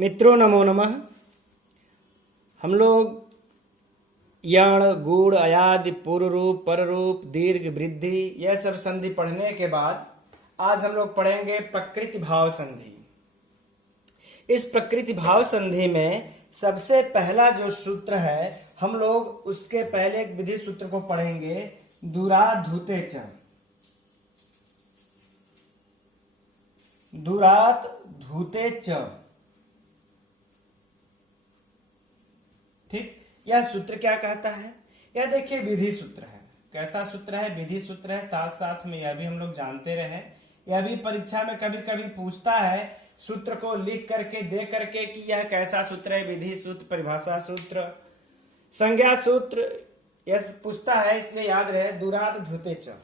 मित्रों नमो नमः। हम लोग यण गुण अयादि पूर्व रूप पर रूप दीर्घ वृद्धि यह सब संधि पढ़ने के बाद आज हम लोग पढ़ेंगे प्रकृति भाव संधि। इस प्रकृति भाव संधि में सबसे पहला जो सूत्र है हम लोग उसके पहले एक विधि सूत्र को पढ़ेंगे। दूरात धूते च, दूरात धूते च। ठीक, यह सूत्र क्या कहता है? यह देखिए विधि सूत्र है। कैसा सूत्र है? विधि सूत्र है। साथ साथ में यह भी हम लोग जानते रहे, यह भी परीक्षा में कभी कभी पूछता है सूत्र को लिख करके दे करके कि यह कैसा सूत्र है। विधि सूत्र, परिभाषा सूत्र, संज्ञा सूत्र यह पूछता है, इसलिए याद रहे। दूरात धूते च,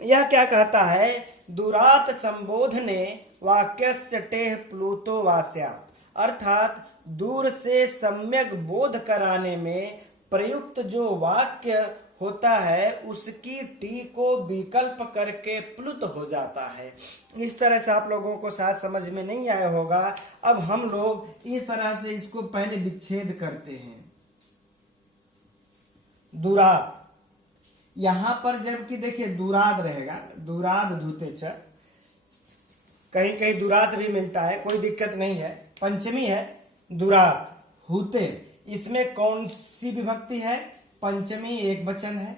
यह क्या कहता है? दूरात संबोधने वाक्यस्य टेह प्लूतो वास्या, अर्थात दूर से सम्यक बोध कराने में प्रयुक्त जो वाक्य होता है उसकी टी को विकल्प करके प्लुत हो जाता है। इस तरह से आप लोगों को शायद समझ में नहीं आया होगा। अब हम लोग इस तरह से इसको पहले विच्छेद करते हैं। दूरात, यहां पर जबकि देखिए दूराद रहेगा, दूराद धूते च, कहीं कहीं दूरात भी मिलता है, कोई दिक्कत नहीं है। पंचमी है दूरात। हूते, इसमें कौन सी विभक्ति है? पंचमी एक वचन है।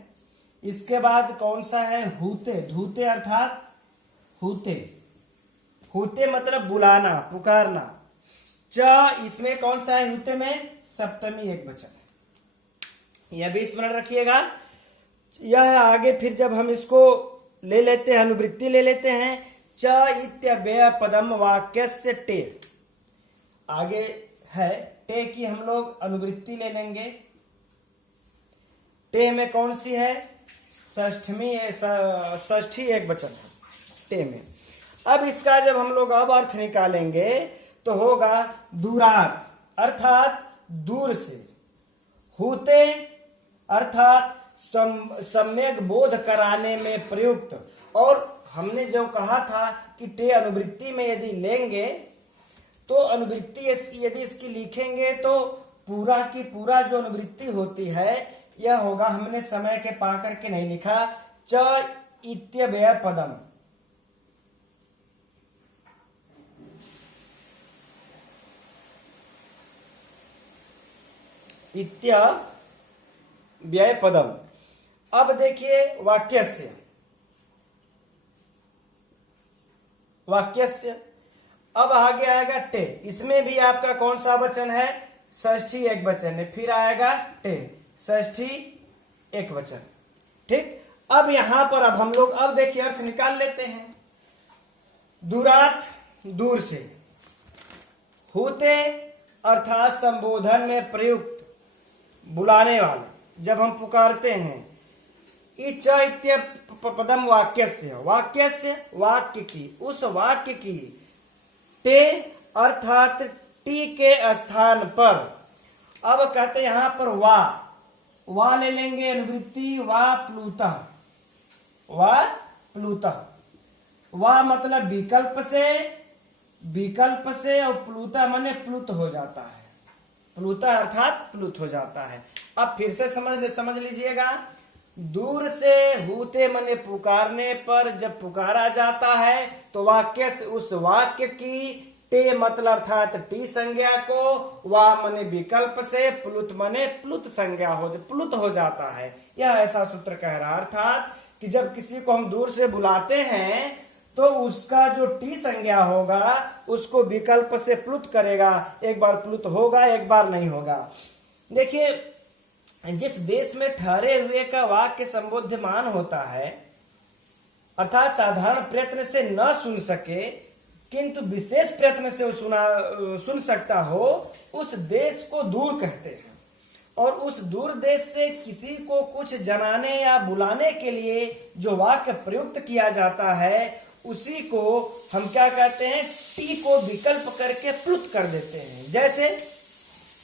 इसके बाद कौन सा है? हूते। धूते अर्थात हूते, हूते मतलब बुलाना, पुकारना। च इसमें कौन सा है? हूते में सप्तमी एक वचन है। यह भी स्मरण रखिएगा। यह आगे फिर जब हम इसको ले लेते हैं, अनुवृत्ति ले लेते हैं। च इत्यव्यय पदम वाक्यस्य टे, आगे है टे की हम लोग अनुवृत्ति ले लेंगे। टे में कौन सी है? षष्ठी एक वचन है टे में। अब इसका जब हम लोग अब अर्थ निकालेंगे तो होगा दूरात अर्थात दूर से, हूते अर्थात सम्यक बोध कराने में प्रयुक्त। और हमने जो कहा था कि टे अनुवृत्ति में यदि लेंगे तो अनुवृत्ति यदि इसकी लिखेंगे तो पूरा की पूरा जो अनुवृत्ति होती है यह होगा, हमने समय के पा करके नहीं लिखा, च इत्यव्यय पदम। इत्यव्यय पदम। अब देखिए वाक्यस्य, वाक्यस्य अब आगे आएगा टे। इसमें भी आपका कौन सा वचन है? षष्ठी एक वचन है। फिर आएगा टे, षष्ठी एक वचन। ठीक, अब यहां पर अब हम लोग अब देखिए अर्थ निकाल लेते हैं। दूरात दूर से, हूते अर्थात संबोधन में प्रयुक्त, बुलाने वाले, जब हम पुकारते हैं। इच इत्य पदम वाक्यस्य, वाक्यस्य वाक्य की, उस वाक्य की। टे अर्थात टी के स्थान पर। अब कहते हैं यहां पर वा ले लेंगे अनुवृत्ति, वा प्लूतः, वा प्लूतः। वा मतलब विकल्प से, विकल्प से, और प्लूता माने प्लुत हो जाता है। प्लूता अर्थात प्लुत हो जाता है। अब फिर से समझ लीजिएगा। दूर से हूते मने पुकारने पर जब पुकारा जाता है तो वाक्य से उस वाक्य की टे मतलब अर्थात टी संज्ञा को, वा मने विकल्प से, प्लुत मने प्लुत संज्ञा प्लुत हो जाता है। यह ऐसा सूत्र कह रहा है। अर्थात कि जब किसी को हम दूर से बुलाते हैं तो उसका जो टी संज्ञा होगा उसको विकल्प से प्लुत करेगा। एक बार प्लुत होगा, एक बार नहीं होगा। देखिए, जिस देश में ठहरे हुए का वाक्य संबोध्यमान होता है, अर्थात साधारण प्रयत्न से न सुन सके किंतु विशेष प्रयत्न से सुन सकता हो, उस देश को दूर कहते हैं। और उस दूर देश से किसी को कुछ जनाने या बुलाने के लिए जो वाक्य प्रयुक्त किया जाता है उसी को हम क्या कहते हैं? टी को विकल्प करके प्लुत कर देते हैं। जैसे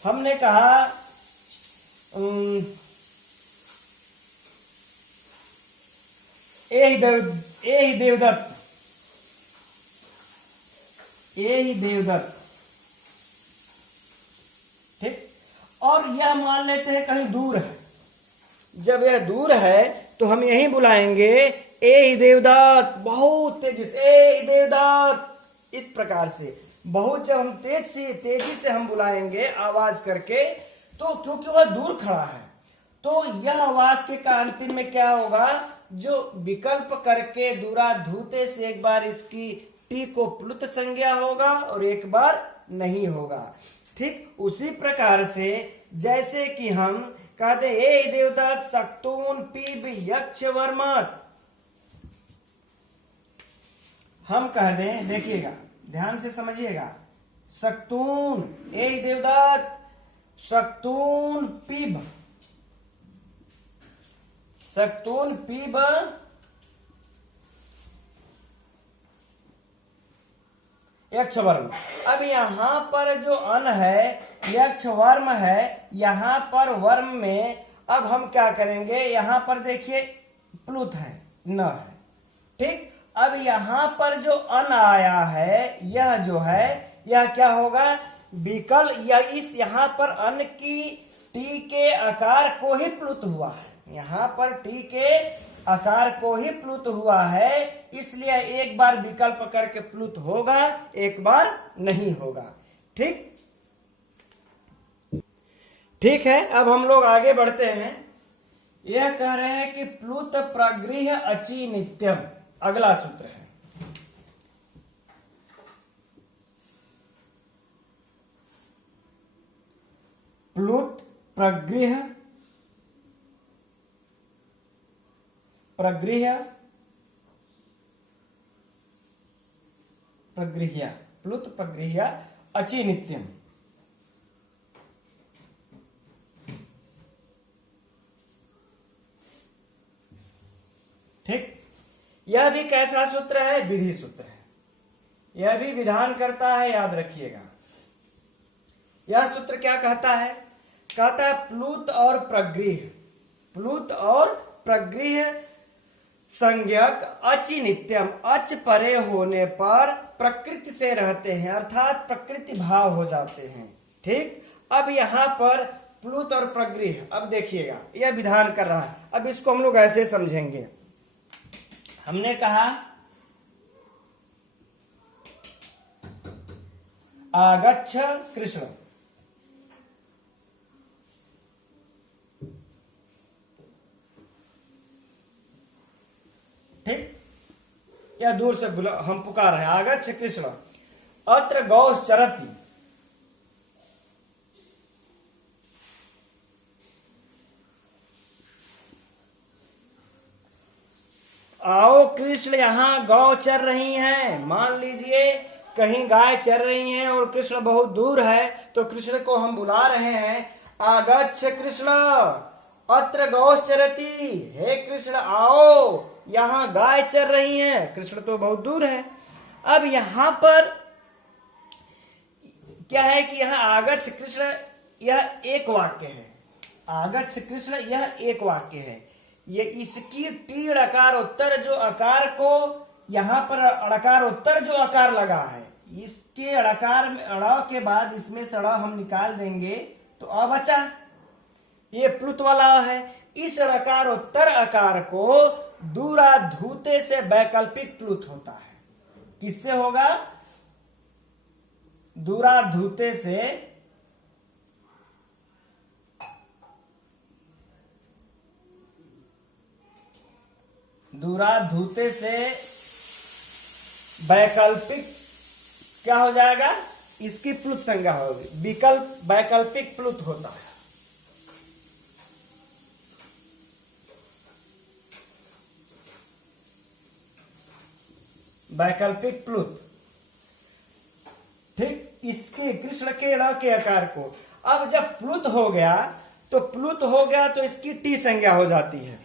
हमने कहा ए ही देवदत्त, ए ही देवदत्त। और यह मान लेते हैं कहीं दूर है। जब यह दूर है तो हम यही बुलाएंगे ए देवदत्त, बहुत तेजी से ए देवदत्त, इस प्रकार से बहुत जब हम तेजी से हम बुलाएंगे आवाज करके, तो क्योंकि वह दूर खड़ा है तो यह वाक्य का अंतिम में क्या होगा, जो विकल्प करके दूरा धूते से एक बार इसकी टी को प्लुत संज्ञा होगा और एक बार नहीं होगा। ठीक उसी प्रकार से जैसे कि हम कहते ए देवदत्त सक्तून पीब यक्ष वर्मत, हम कह दें, देखिएगा ध्यान से समझिएगा, सक्तून ए देवदत्त सक्तून पीब, सक्तून पीब यक्षवर्म। अब यहां पर जो अन है यक्षवर्म है, यहां पर वर्म में अब हम क्या करेंगे, यहां पर देखिए प्लुत है न है। ठीक अब यहां पर जो अन आया है यह जो है यह क्या होगा, विकल्प या इस यहां पर अन की टी के आकार को ही प्लुत हुआ है, यहां पर टी के आकार को ही प्लुत हुआ है, इसलिए एक बार विकल्प करके प्लुत होगा, एक बार नहीं होगा। ठीक ठीक है, अब हम लोग आगे बढ़ते हैं। यह कह रहे हैं कि प्लुत प्रगृह अचि नित्यम, अगला सूत्र है। प्लुत प्रगृह प्रगृह्य प्रगृह्य प्लुत प्रगृह्य अचि नित्यम। ठीक यह भी कैसा सूत्र है, विधि सूत्र है, यह भी विधान करता है, याद रखिएगा। यह सूत्र क्या कहता है, कहता है प्लुत और प्रगृह्य, प्लुत और प्रगृह्य संज्ञक अचि नित्यम, अच परे होने पर प्रकृति से रहते हैं, अर्थात प्रकृति भाव हो जाते हैं। ठीक अब यहां पर प्लुत और प्रगृह्य, अब देखिएगा यह विधान कर रहा है। अब इसको हम लोग ऐसे समझेंगे, हमने कहा आगच्छ कृष्ण, ठीक या दूर से हम पुकार रहे हैं आगच्छ कृष्ण, अत्र गौ चरति, आओ कृष्ण यहाँ गौ चर रही हैं। मान लीजिए कहीं गाय चर रही हैं और कृष्ण बहुत दूर है, तो कृष्ण को हम बुला रहे हैं आगच्छ कृष्ण अत्र गौ चरति, हे कृष्ण आओ यहाँ गाय चर रही हैं, कृष्ण तो बहुत दूर है। अब यहां पर क्या है कि यहाँ आगच्छ कृष्ण यह एक वाक्य है, आगच्छ कृष्ण यह एक वाक्य है, ये इसकी टी ड़कार उत्तर जो आकार को यहां पर अड़कार उत्तर जो आकार लगा है, इसके अड़कार में अड़ा के बाद इसमें से अड़ा हम निकाल देंगे तो अ बचा, ये प्लुत वाला है। इस ड़कार उत्तर आकार को दूरा धूते से वैकल्पिक प्लुत होता है। किससे होगा, दूरा धूते से दूरा धूते से वैकल्पिक क्या हो जाएगा, इसकी प्लुत संज्ञा होगी, विकल्प वैकल्पिक प्लुत होता है। वैकल्पिक प्लुत, ठीक इसके कृष्ण के ड़ के आकार को अब जब प्लुत हो गया तो प्लुत हो गया तो इसकी टी संज्ञा हो जाती है।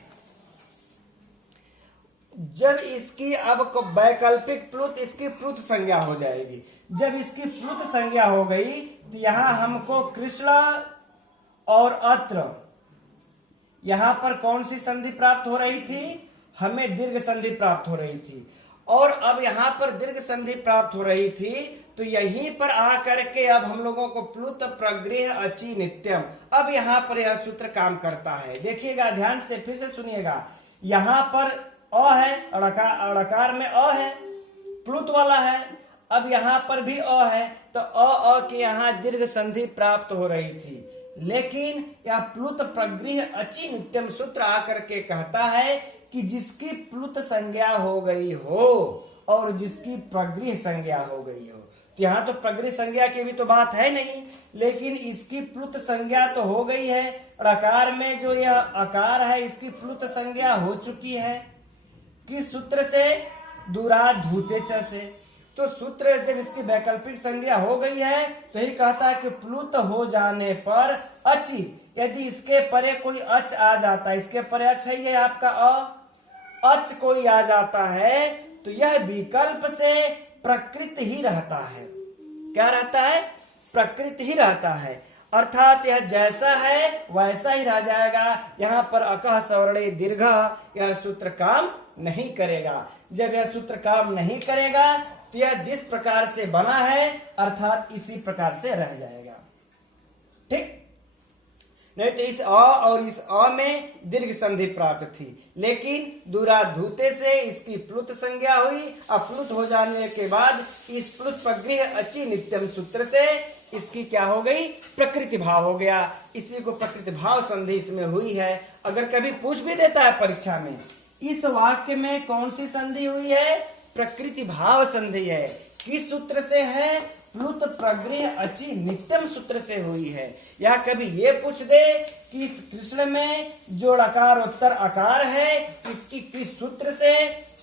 जब इसकी अब वैकल्पिक प्लुत इसकी प्लुत संज्ञा हो जाएगी। जब इसकी प्लुत संज्ञा हो गई तो यहां हमको कृष्ण और अत्र, यहां पर कौन सी संधि प्राप्त हो रही थी, हमें दीर्घ संधि प्राप्त हो रही थी। और अब यहां पर दीर्घ संधि प्राप्त हो रही थी तो यहीं पर आकर के अब हम लोगों को प्लुत प्रगृह अचि नित्यम, अब यहाँ पर यह सूत्र काम करता है। देखिएगा ध्यान से, फिर से सुनिएगा, यहाँ पर अ है, अड़कार में अ है, प्लुत वाला है, अब यहाँ पर भी अ है, तो अ के यहाँ दीर्घ संधि प्राप्त हो रही थी, लेकिन यह प्लुत प्रगृह अचि नित्यम सूत्र आकर के कहता है कि जिसकी प्लुत संज्ञा हो गई हो और जिसकी प्रगृह संज्ञा हो गई हो, तो यहाँ तो प्रगृह संज्ञा की भी तो बात है नहीं, लेकिन इसकी प्लुत संज्ञा तो हो गई है। ऋकार में जो यह अकार है इसकी प्लुत संज्ञा हो चुकी है, किस सूत्र से? दूराधूते च से। तो सूत्र जब इसकी वैकल्पिक संज्ञा हो गई है तो ही कहता है कि प्लुत हो जाने पर अचि, यदि इसके परे कोई अच आ जाता है, इसके परे अच है ये आपका अच कोई आ जाता है, तो यह विकल्प से प्रकृत ही रहता है। क्या रहता है? प्रकृत ही रहता है, अर्थात यह जैसा है वैसा ही रह जाएगा। यहाँ पर अकह सवर्णे दीर्घ यह सूत्र काम नहीं करेगा। जब यह सूत्र काम नहीं करेगा तो यह जिस प्रकार से बना है अर्थात इसी प्रकार से रह जाएगा। ठीक, नहीं तो इस अ और इस अ में दीर्घ संधि प्राप्त थी, लेकिन दूराधूते से इसकी प्लुत संज्ञा हुई। अप्लुत हो जाने के बाद इस प्लुत प्रगृह अचि नित्यम सूत्र से इसकी क्या हो गई? प्रकृति भाव हो गया। इसी को प्रकृति भाव संधि इसमें हुई है। अगर कभी पूछ भी देता है परीक्षा में, इस वाक्य में कौन सी संधि हुई है? प्रकृति भाव संधि है। किस सूत्र से है? प्लुत प्रगृह अचि नित्यम सूत्र से हुई है। या कभी ये पूछ दे कि इस कृष्ण में जो ऋकार उत्तर अकार है इसकी किस सूत्र से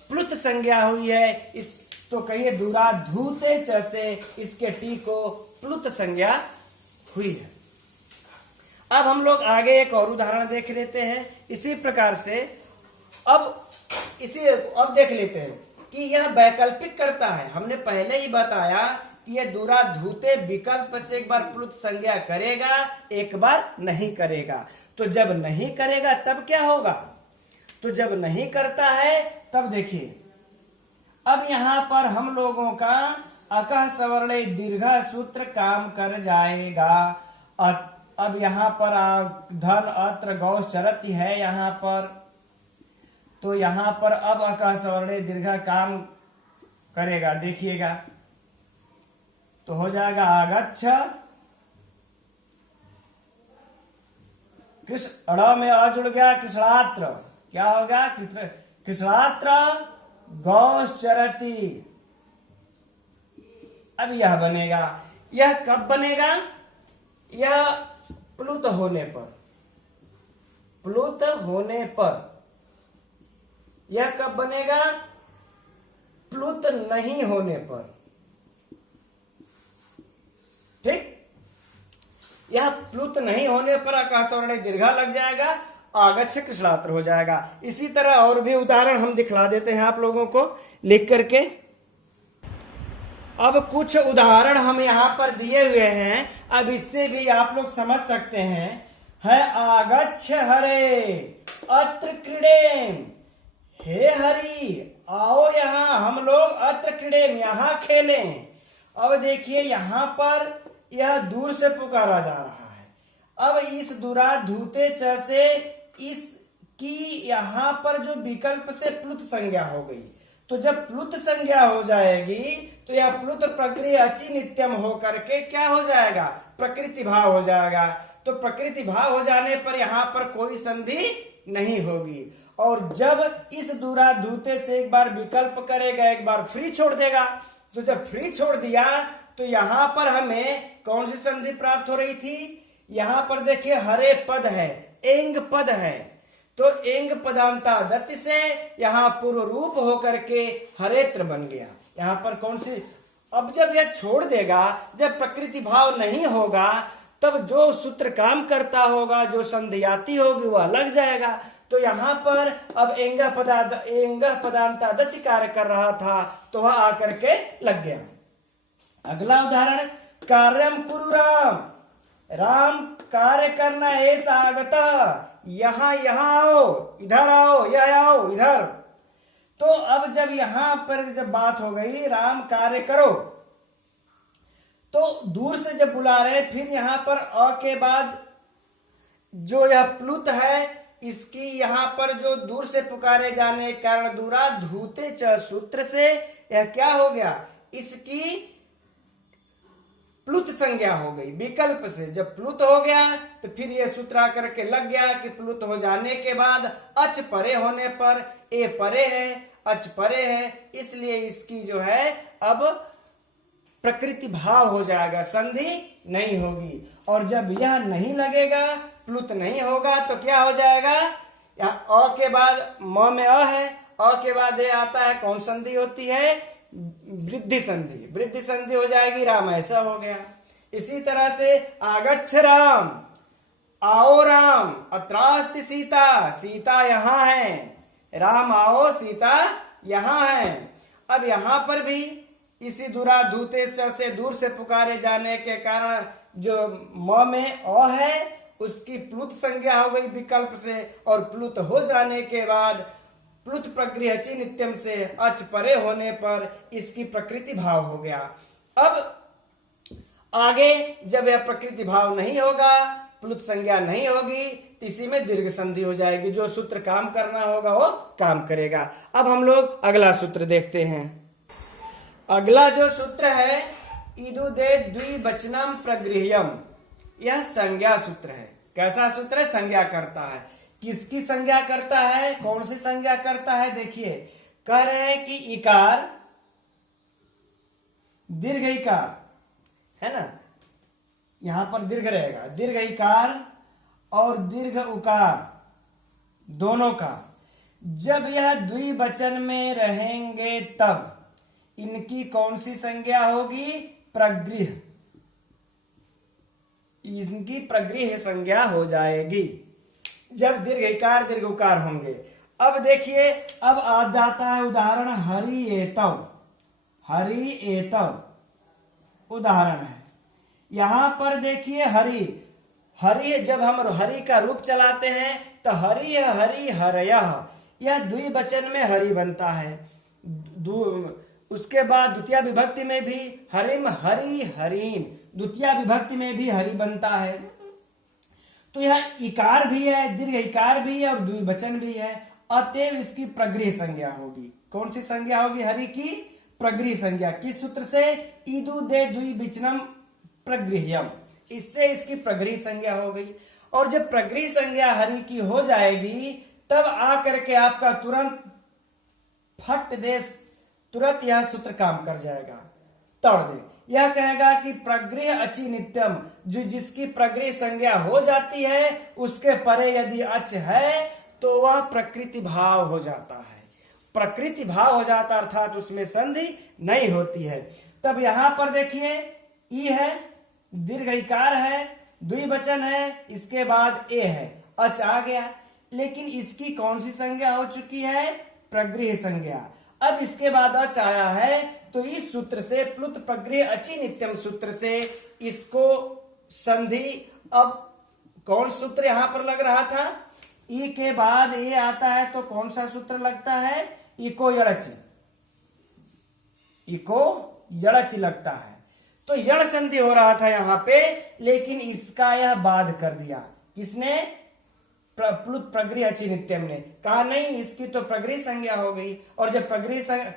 प्लुत संज्ञा हुई है? इस तो कहिए दूराधूते च से इसके टी को प्लुत संज्ञा हुई है। अब हम लोग आगे एक और उदाहरण देख लेते हैं। इसी प्रकार से अब देख लेते हैं कि यह वैकल्पिक करता है। हमने पहले ही बताया कि यह दूराधूते विकल्प से एक बार प्लुत संज्ञा करेगा, एक बार नहीं करेगा। तो जब नहीं करेगा तब क्या होगा? तो जब नहीं करता है तब देखिए, अब यहां पर हम लोगों का अकह सवर्णे दीर्घ सूत्र काम कर जाएगा। अब यहां पर धन अत्र गौश चरति है यहां पर, तो यहां पर अब अकह सवर्णे दीर्घ काम करेगा। देखिएगा तो हो जाएगा आगच्छ, कृष्ण अड़ में अ जुड़ गया, कृष्णात्र क्या होगा? कृष्णात्र गौश्चरति। अब यह बनेगा। यह कब बनेगा? यह प्लुत होने पर। प्लुत होने पर यह कब बनेगा? प्लुत नहीं होने पर। ठीक, यह प्लुत नहीं होने पर अकह सवर्णे दीर्घा लग जाएगा, आगच्छ कृष्णात्र हो जाएगा। इसी तरह और भी उदाहरण हम दिखला देते हैं आप लोगों को लिख करके। अब कुछ उदाहरण हम यहाँ पर दिए हुए हैं, अब इससे भी आप लोग समझ सकते हैं। है आगच्छ हरे अत्र क्रीडेम, हे हरि आओ यहाँ हम लोग अत्र क्रीडेम यहाँ खेलें। अब देखिए यहाँ पर यह दूर से पुकारा जा रहा है। अब इस दूराधूते च से इसकी यहाँ पर जो विकल्प से प्लुत संज्ञा हो गई, तो जब प्लुत संज्ञा हो जाएगी तो यह प्लुत प्रगृह अचि नित्यम हो करके क्या हो जाएगा? प्रकृति भाव हो जाएगा। तो प्रकृति भाव हो जाने पर यहाँ पर कोई संधि नहीं होगी। और जब इस दूराधूते से एक बार विकल्प करेगा, एक बार फ्री छोड़ देगा, तो जब फ्री छोड़ दिया तो यहाँ पर हमें कौन सी संधि प्राप्त हो रही थी? यहाँ पर देखिए हरे पद है, एंग पद है, तो एंग पदांता दत्ति से यहाँ पूर्व रूप होकर के हरेत्र बन गया। यहाँ पर कौन सी? अब जब यह छोड़ देगा, जब प्रकृति भाव नहीं होगा, तब जो सूत्र काम करता होगा, जो संधि आती होगी वह लग जाएगा। तो यहाँ पर अब एंग पदांता दत्ति कार्य कर रहा था तो वह आकर के लग गया। अगला उदाहरण, कार्यम कुरु राम, राम कार्य करना ऐसा आगत, यहाँ आओ, इधर आओ, यह आओ इधर। तो अब जब यहाँ पर जब बात हो गई राम कार्य करो, तो दूर से जब बुला रहे हैं, फिर यहां पर अ के बाद जो यह प्लुत है, इसकी यहां पर जो दूर से पुकारे जाने के कारण दूरा धूते च सूत्र से यह क्या हो गया, इसकी प्लुत संज्ञा हो गई। विकल्प से जब प्लुत हो गया तो फिर यह सूत्र आकर के लग गया कि प्लुत हो जाने के बाद अच परे होने पर ए परे है, अच परे है, इसलिए इसकी जो है अब प्रकृति भाव हो जाएगा, संधि नहीं होगी। और जब यह नहीं लगेगा, प्लुत नहीं होगा, तो क्या हो जाएगा, यहाँ अ के बाद म में अ है, अ के बाद ए आता है, कौन संधि होती है, वृद्धि संधि, वृद्धि संधि हो जाएगी, राम, ऐसा हो गया। इसी तरह से आगच्छ राम, आओ राम, अत्रास्ति सीता, सीता यहाँ है, राम आओ, सीता यहाँ है। अब यहां पर भी इसी दूरा धूते से दूर से पुकारे जाने के कारण जो म में अ है उसकी प्लुत संज्ञा हो गई विकल्प से, और प्लुत हो जाने के बाद प्लुत प्रगृह ची नित्यम से अच परे होने पर इसकी प्रकृति भाव हो गया। अब आगे जब यह प्रकृति भाव नहीं होगा, प्लुत संज्ञा नहीं होगी, तो इसी में दीर्घ संधि हो जाएगी। जो सूत्र काम करना होगा वो काम करेगा। अब हम लोग अगला सूत्र देखते हैं। अगला जो सूत्र है इदु दे द्विवचनम प्रगृह्यम, यह संज्ञा सूत्र है। कैसा सूत्र है, संज्ञा करता है। किसकी संज्ञा करता है, कौन सी संज्ञा करता है, देखिए कह रहे हैं कि इकार, दीर्घ इकार है ना, यहां पर दीर्घ रहेगा, दीर्घ इकार और दीर्घ उकार दोनों का जब यह द्विवचन में रहेंगे तब इनकी कौन सी संज्ञा होगी, प्रगृह, इनकी प्रगृह संज्ञा हो जाएगी जब दीर्घ इकार दीर्घ उकार होंगे। अब देखिए, अब आ जाता है उदाहरण हरि एतव, हरि एतव उदाहरण है। यहां पर देखिए हरि, हरि जब हम हरि का रूप चलाते हैं तो हरि हरि हरयः, यह द्विवचन में हरि बनता है। उसके बाद द्वितीय विभक्ति में भी हरिम हरि हरीन, द्वितीय विभक्ति में भी हरि बनता है। तो यह इकार भी है, दीर्घ इकार भी है और द्विवचन भी है, अतएव इसकी प्रगृह संज्ञा होगी। कौन सी संज्ञा होगी, हरि की प्रगृह संज्ञा। किस सूत्र से, इदु दे द्विवचनम प्रगृह्यम, इससे इसकी प्रगृह संज्ञा हो गई। और जब प्रगृह संज्ञा हरि की हो जाएगी तब आकर के आपका तुरंत फट दे, तुरंत यह सूत्र काम कर जाएगा, तोड़ दे। यह कहेगा कि प्रगृह अचि नित्यम, जो जिसकी प्रगृह संज्ञा हो जाती है उसके परे यदि अच है तो वह प्रकृति भाव हो जाता है। प्रकृति भाव हो जाता अर्थात उसमें संधि नहीं होती है। तब यहां पर देखिए ई है, दीर्घ इकार है, द्विवचन है, इसके बाद ए है, अच आ गया, लेकिन इसकी कौन सी संज्ञा हो चुकी है, प्रगृह संज्ञा। अब इसके बाद अच आया है तो इस सूत्र से प्लुत प्रगृह अचि नित्यम सूत्र से इसको संधि, अब कौन सूत्र यहां पर लग रहा था, ई के बाद ए आता है तो कौन सा सूत्र लगता है, इको यड़चि, इको यड़चि लगता है। तो यड़ संधि हो रहा था यहां पे, लेकिन इसका यह बाध कर दिया, किसने, प्लुत प्रगृह अचि नित्यम ने। कहा नहीं, इसकी तो प्रगृह संज्ञा हो गई, और जब प्रगृह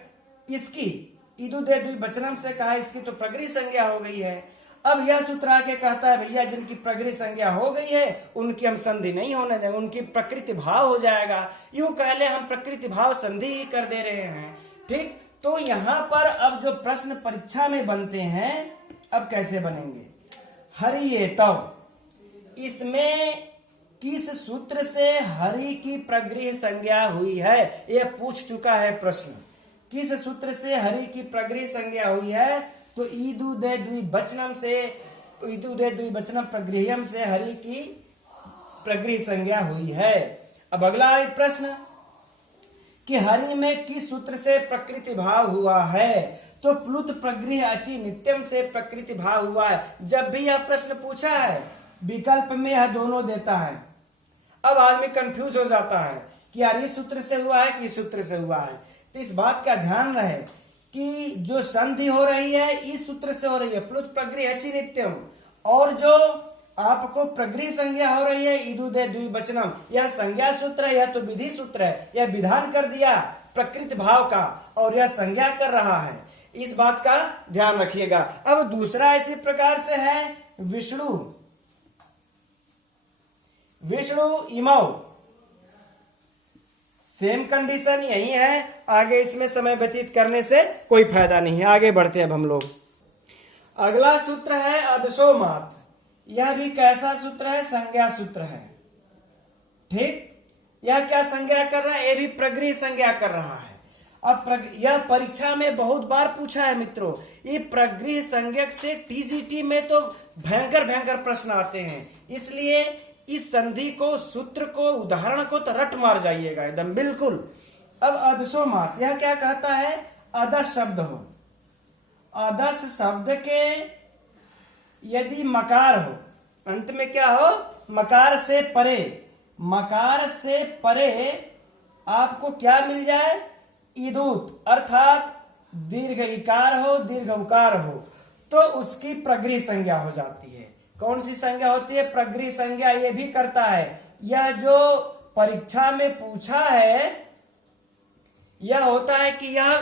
इसकी इदु दे द्विवचनम से कहा इसकी तो प्रगृह संज्ञा हो गई है। अब यह सूत्र आके कहता है भैया जिनकी प्रगृह संज्ञा हो गई है उनकी हम संधि नहीं होने दें, उनकी प्रकृति भाव हो जाएगा। यूं कहले हम प्रकृति भाव संधि ही कर दे रहे हैं, ठीक। तो यहां पर अब जो प्रश्न परीक्षा में बनते हैं, अब कैसे बनेंगे, हरि एतव, इसमें किस सूत्र से हरि की प्रगृह संज्ञा हुई है, यह पूछ चुका है प्रश्न। किस सूत्र से हरि की प्रगृह संज्ञा हुई है, तो इदु दे द्विवचनम से, इदु दे द्विवचनम प्रगृह्यम से हरि की प्रगृह संज्ञा हुई है। अब अगला प्रश्न कि हरि में किस सूत्र से प्रकृति भाव हुआ है, तो प्लुत प्रगृह अचि नित्यम से प्रकृति भाव हुआ है। जब भी यह प्रश्न पूछा है विकल्प में यह दोनों देता है। अब आदमी कंफ्यूज हो जाता है कि यार इस सूत्र से हुआ है कि इस सूत्र से हुआ है। तो इस बात का ध्यान रहे कि जो संधि हो रही है इस सूत्र से हो रही है, प्लुत प्रगृह अचि नित्यम, और जो आपको प्रगृह संज्ञा हो रही है इदुदे द्विवचनम, यह संज्ञा सूत्र है, यह तो विधि सूत्र है, यह विधान कर दिया प्रकृत भाव का और यह संज्ञा कर रहा है। इस बात का ध्यान रखिएगा। अब दूसरा इसी प्रकार से है विष्णु, विष्णु इमौ, सेम कंडीशन यही है। आगे इसमें समय व्यतीत करने से कोई फायदा नहीं है, आगे बढ़ते अब हम लोग। अगला सूत्र है अदसोमात। यह भी कैसा सूत्र है? संज्ञा सूत्र है। ठीक, यह क्या संज्ञा कर रहा है? यह भी प्रगृह संज्ञा कर रहा है। अब यह परीक्षा में बहुत बार पूछा है मित्रों। ये प्रगृह संज्ञक से टीजीटी में तो भयंकर भयंकर प्रश्न आते हैं, इसलिए इस संधि को, सूत्र को, उदाहरण को तो रट मार जाइएगा एकदम बिल्कुल। अब अदसोमात, यह क्या कहता है? अदस शब्द हो, अदस शब्द के यदि मकार हो, अंत में क्या हो? मकार से परे, मकार से परे आपको क्या मिल जाए? इदूत, अर्थात दीर्घ इकार हो, दीर्घ उकार हो, तो उसकी प्रगृह संज्ञा हो जाती है। कौन सी संज्ञा होती है? प्रगृह संज्ञा। ये भी करता है, यह जो परीक्षा में पूछा है यह होता है कि यह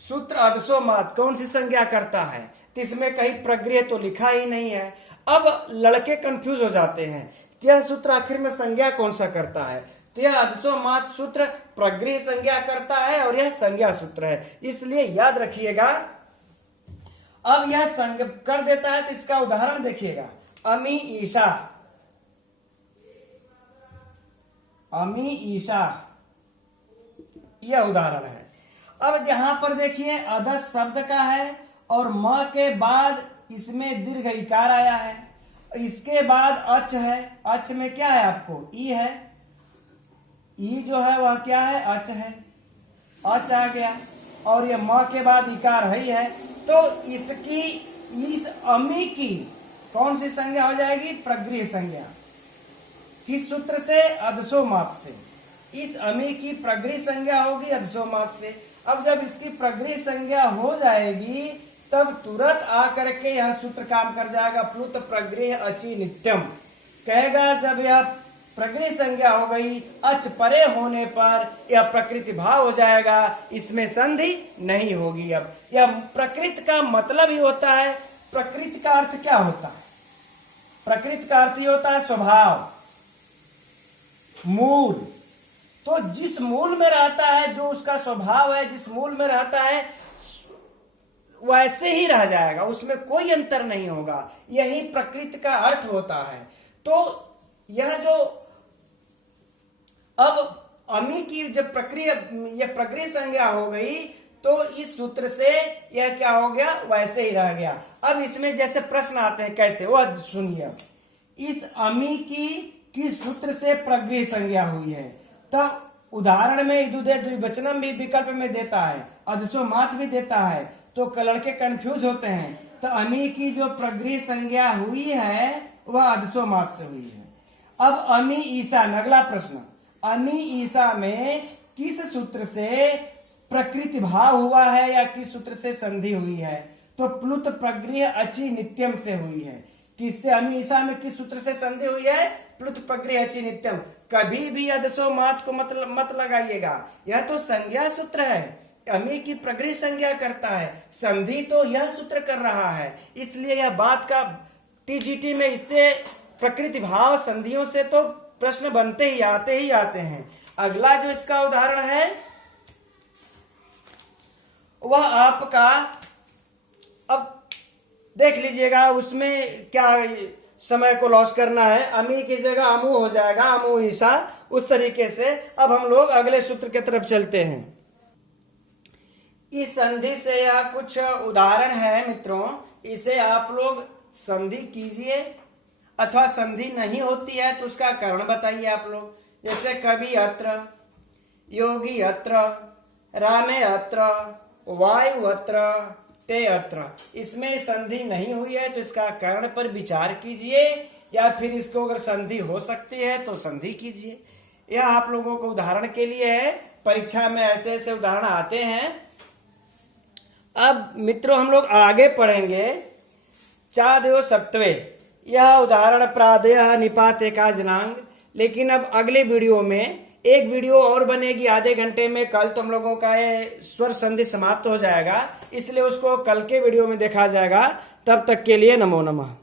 सूत्र अदसोमात कौन सी संज्ञा करता है, तो इसमें कहीं प्रगृह तो लिखा ही नहीं है। अब लड़के कंफ्यूज हो जाते हैं कि यह सूत्र आखिर में संज्ञा कौन सा करता है। तो यह अदसोमात सूत्र प्रगृह संज्ञा करता है और यह संज्ञा सूत्र है, इसलिए याद रखिएगा। अब यह संज्ञा कर देता है तो इसका उदाहरण देखिएगा। अमी ईशा, अमी ईशा, यह उदाहरण है। अब यहां पर देखिए अदस शब्द का है और म के बाद इसमें दीर्घ इकार आया है, इसके बाद अच है, अच में क्या है? आपको ई है, ई जो है वह क्या है? अच है, अच आ गया और ये म के बाद इकार है, तो इसकी, इस अमी की कौन सी संज्ञा हो जाएगी? प्रगृह संज्ञा। किस सूत्र से? अदसोमात से। इस अमी की प्रगृह संज्ञा होगी अदसोमात से। अब जब इसकी प्रगृह संज्ञा हो जाएगी तब तुरंत आकर के यह सूत्र काम कर जाएगा, प्लुत प्रगृह अचि नित्यम। कहेगा जब यह प्रगृह संज्ञा हो गई, अच परे होने पर यह प्रकृति भाव हो जाएगा, इसमें संधि नहीं होगी। अब यह प्रकृति का मतलब ही होता है, प्रकृति का अर्थ क्या होता है? प्रकृति का अर्थ ही होता है स्वभाव, मूल। तो जिस मूल में रहता है, जो उसका स्वभाव है, जिस मूल में रहता है वैसे ही रह जाएगा, उसमें कोई अंतर नहीं होगा। यही प्रकृति का अर्थ होता है। तो यह जो अब अमी की जब प्रक्रिया, यह प्रगृह संज्ञा हो गई तो इस सूत्र से यह क्या हो गया? वैसे ही रह गया। अब इसमें जैसे प्रश्न आते हैं कैसे, वह सुनिए। इस अमी की किस सूत्र से प्रगृह संज्ञा हुई है? तो उदाहरण में इदुदे द्विवचनम भी विकल्प में देता है, अदसोमात भी देता है, तो लड़के कंफ्यूज होते हैं। तो अमी की जो प्रगृह संज्ञा हुई है वह अदसोमात से हुई है। अब अमी ईसा में अगला प्रश्न, अमी ईसा में किस सूत्र से प्रकृति भाव हुआ है या किस सूत्र से संधि हुई है? तो प्लुत प्रगृह अचि नित्यम से हुई है। किससे? अमी ईसा में किस सूत्र से संधि हुई है? प्लुत प्रगृह अचि नित्यम। कभी भी अदसोमात को मत लगाइएगा, यह तो संज्ञा सूत्र है, अमी की प्रगृह संज्ञा करता है, संधि तो यह सूत्र कर रहा है। इसलिए यह बात का टीजीटी में इससे प्रकृति भाव संधियों से तो प्रश्न बनते ही आते हैं। अगला जो इसका उदाहरण है वह आपका, अब देख लीजिएगा उसमें क्या समय को लॉस करना है। अमी की जगह अमू हो जाएगा, अमू ईसा, उस तरीके से। अब हम लोग अगले सूत्र की तरफ चलते हैं। इस संधि से यह कुछ उदाहरण है मित्रों, इसे आप लोग संधि कीजिए, अथवा संधि नहीं होती है तो उसका कारण बताइए आप लोग। जैसे कवि अत्र, योगी अत्र, रामे अत्र, वायु अत्र, ते अत्र, इसमें संधि नहीं हुई है तो इसका कारण पर विचार कीजिए, या फिर इसको अगर संधि हो सकती है तो संधि कीजिए। यह आप लोगों को उदाहरण के लिए है, परीक्षा में ऐसे ऐसे उदाहरण आते हैं। अब मित्रों हम लोग आगे पढ़ेंगे चादेव सत्वे, यह उदाहरण प्रादेय निपात एका जनांग। लेकिन अब अगले वीडियो में एक वीडियो और बनेगी आधे घंटे में। कल तो हम लोगों का ये स्वर संधि समाप्त हो जाएगा, इसलिए उसको कल के वीडियो में देखा जाएगा। तब तक के लिए नमो नमः।